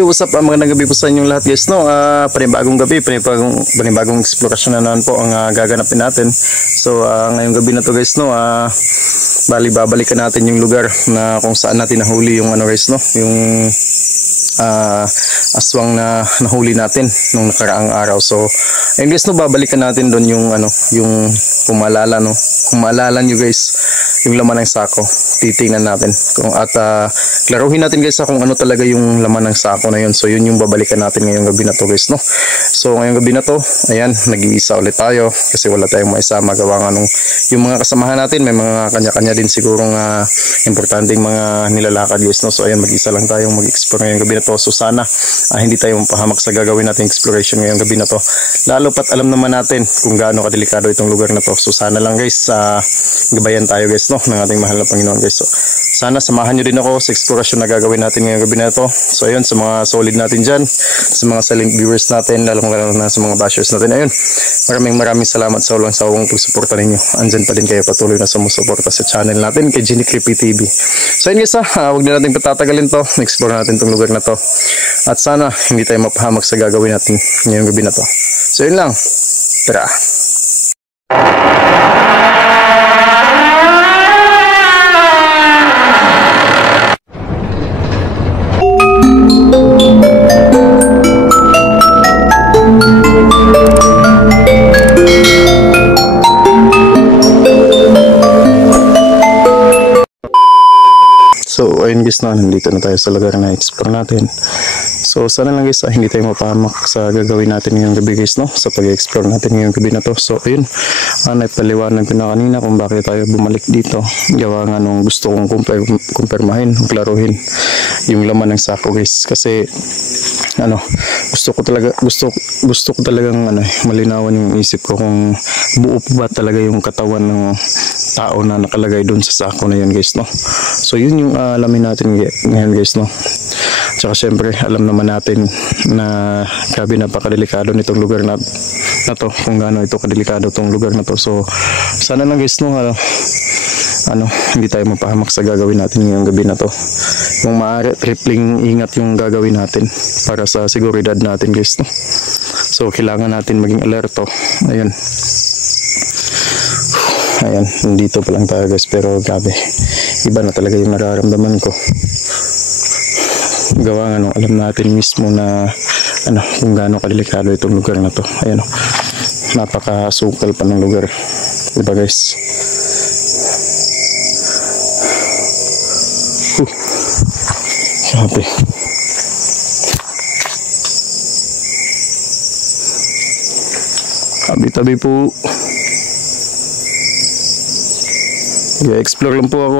Yo, what's up? Magandang gabi po sa inyong lahat guys, no? Panibagong gabi, panibagong explorasyon na naman po ang gaganapin natin. So ngayong gabi na to guys, no? Babalikan natin yung lugar na kung saan natin nahuli yung ano guys, no? Yung aswang na nahuli natin nung nakaraang araw. So ayun guys, no, babalikan natin doon yung ano, yung kung maalala, no? Kung maalala nyo guys, yung laman ng sako, titingnan natin kung at klaruhin natin guys kung ano talaga yung laman ng sako na yun. So yun yung babalikan natin ngayong gabi na to guys, no? So ngayong gabi na to, ayan, nag-iisa ulit tayo kasi wala tayong maisama, gawa nga nung yung mga kasamahan natin may mga kanya-kanya din sigurong importanteng mga nilalakad guys, no? So ayan, mag-isa lang tayong mag-explore ngayong gabi na to. So sana hindi tayo mapahamak sa gagawin natin exploration ngayong gabi na to, lalo pat alam naman natin kung gaano kadelikado itong lugar na to. So sana lang guys, gabayan tayo guys, no, ng ating mahal na Panginoon guys. So sana samahan nyo din ako sa explorasyon na gagawin natin ngayong gabi na to. So ayun, sa mga solid natin dyan, sa mga silent viewers natin, lalo na sa mga bashers natin, ayun, maraming salamat sa walang sawang pagsuporta ninyo. Andyan pa din kayo, patuloy na sumusuporta sa channel natin kay Genie Creepy TV. So ayun guys, huwag na natin patatagalin to, explore natin tong lugar na to at sana hindi tayo mapahamak sa gagawin natin ngayong gabi na to. So yun lang, tara. So ayun guys, na nandito na tayo sa lugar na explore natin. So sana lang guys, hindi tayo mapahamak sa gagawin natin ngayong gabi guys, no, sa pag-explore natin ngayong gabi na to. So ayun, naipaliwanag ko na kanina kung bakit tayo bumalik dito, gawa nga nung gusto kong kumpirmahin, klaruhin yung laman ng sako guys, kasi ano, gusto ko talagang ano, malinawan yung isip ko kung buo pa ba talaga yung katawan ng tao na nakalagay doon sa sako na yun guys, no. So yun yung alamin natin ngayon guys, no. Tsaka syempre alam naman natin na grabe, napakadelikado nitong lugar na to, kung gaano ito kadelikado tong lugar na to. So sana lang guys, no, hindi tayo mapahamak sa gagawin natin ngayong gabi na to. Kung maaari, tripling ingat yung gagawin natin para sa seguridad natin guys, no. So kailangan natin maging alerto. Ayun, nandito pa lang tayo guys, pero grabe, iba na talaga yung nararamdaman ko, gawa nga nung alam natin mismo na kung gaano kadelikado itong lugar na to. Ayan, napakasukal pa ng lugar, diba guys? Grabe. Tabi-tabi po. I-explore lang po ako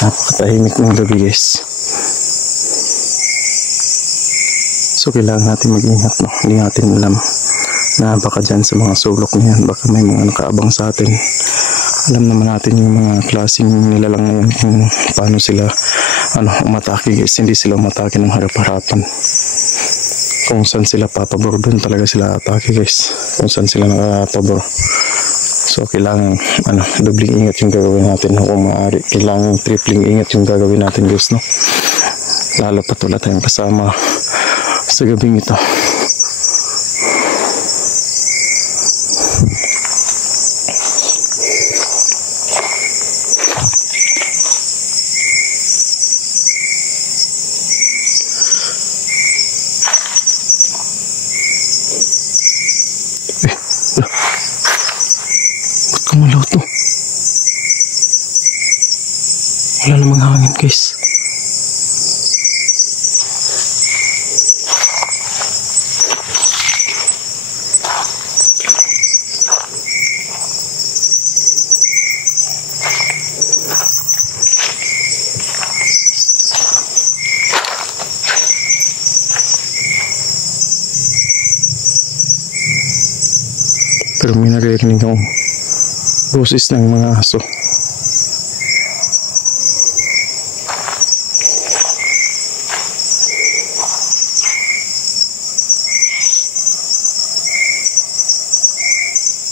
Napakatahimik ng gabi guys. So kailangan natin mag-ingat, no? Hindi natin alam na baka dyan sa mga sulok na yan, baka may mga nakaabang sa atin. Alam naman natin yung mga klaseng nilalang na yan, kung paano sila umatake guys. Hindi sila umatake ng harap-harapan. Kung saan sila papabor, doon talaga sila atake guys. Kung saan sila nakapabor. So kailangan dobling ingat yung gagawin natin. Kung maaari, kailangan tripling ingat yung gagawin natin guys, no? Lalo pa wala tayong kasama sa gabing ito. Ba't kumalaw to? Wala namang hangin guys. Pero may naririnig akong boses ng mga aso.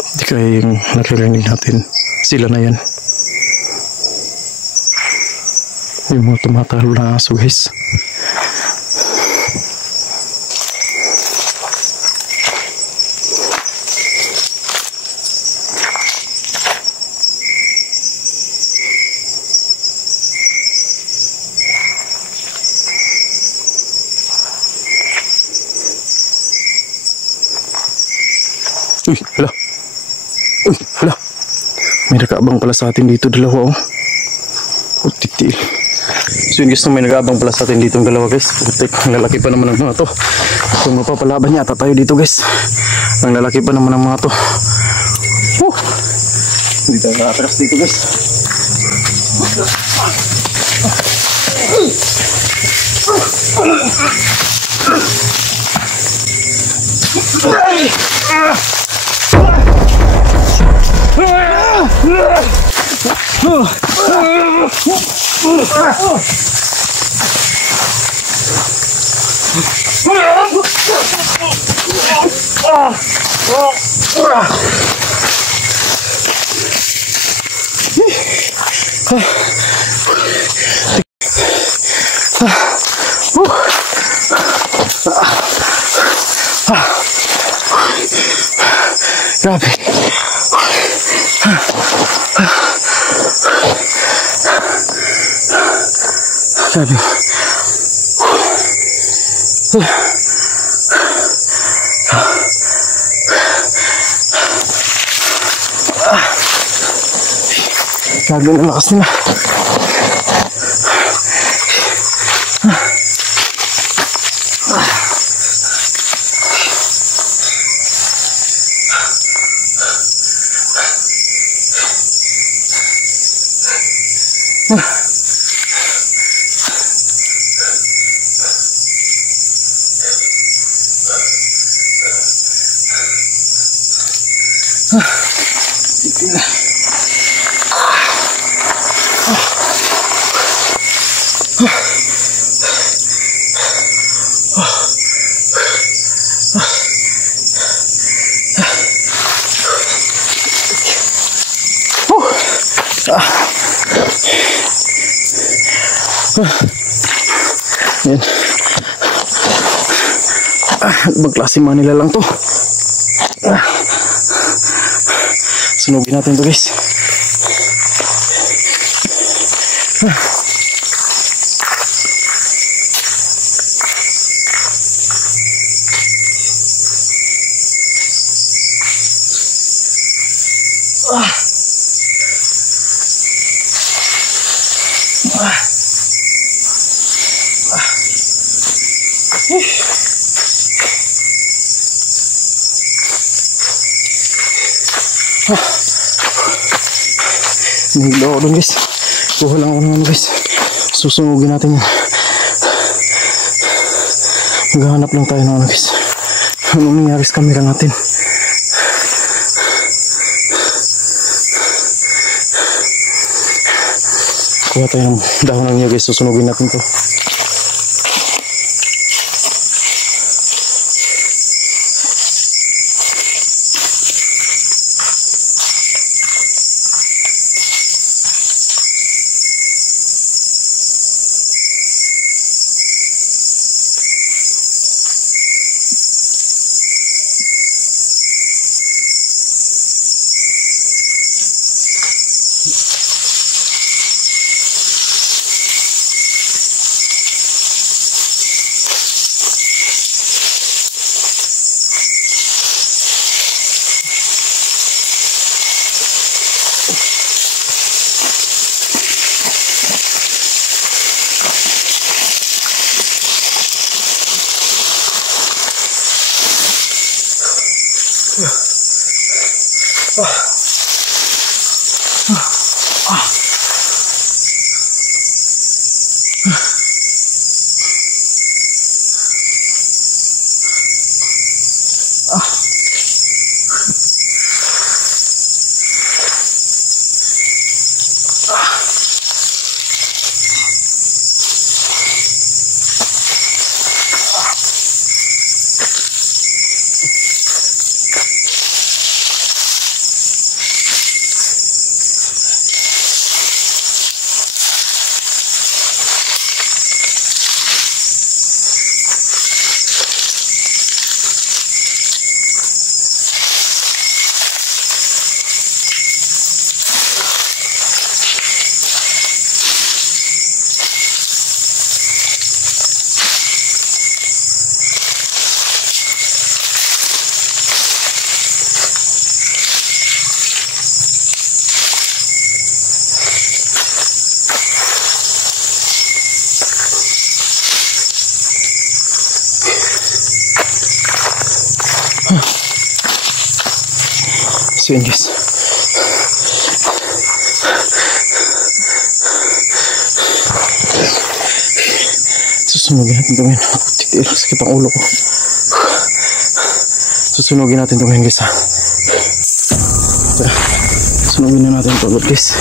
Hindi kaya yung naririnig natin. Sila na yan. Yung mga tumatalo na aso guys. Uy, hala. Uy, hala. May nag-aabang pala sa atin dito dalawa, oh. Oh, titil. So yun guys, may nag-aabang pala sa atin dito dalawa guys. Putik, ang lalaki pa naman ng mga to. So mapapalaban yata tayo dito guys. Ang lalaki pa naman ng mga to. Hindi tayo nakatras dito guys. Grabe. Grabe. Grabe ang lakas nila. Yan. Ibang klase Manila lang to. Sunugin natin to guys. Nahilo ako dun guys. Kuha lang ako ng ano guys. Susungugin natin yan. Maghahanap lang tayo ng ano guys. Anong nangyari sa camera natin? kuha tayo ng dahon ng niyo guys. Susunugin natin to. So yun guys, susunugin natin ito ngayon. Sakit ang ulo ko. Susunugin natin ito ngayon guys ha. Susunugin na natin ito ulit guys.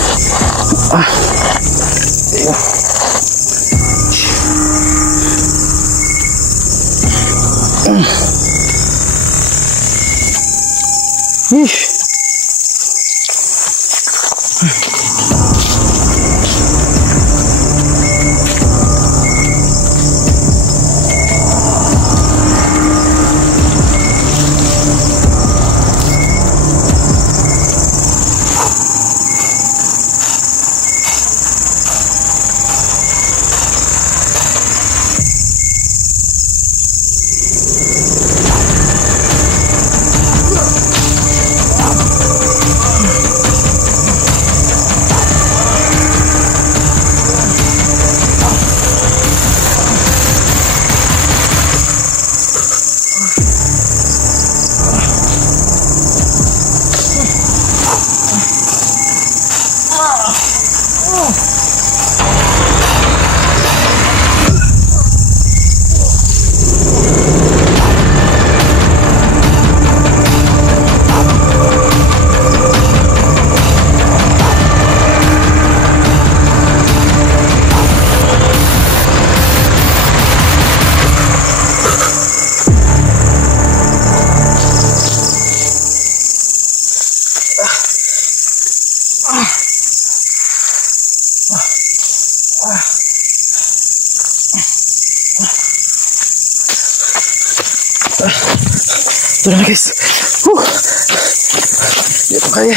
Ito na guys. Hindi pa kaya.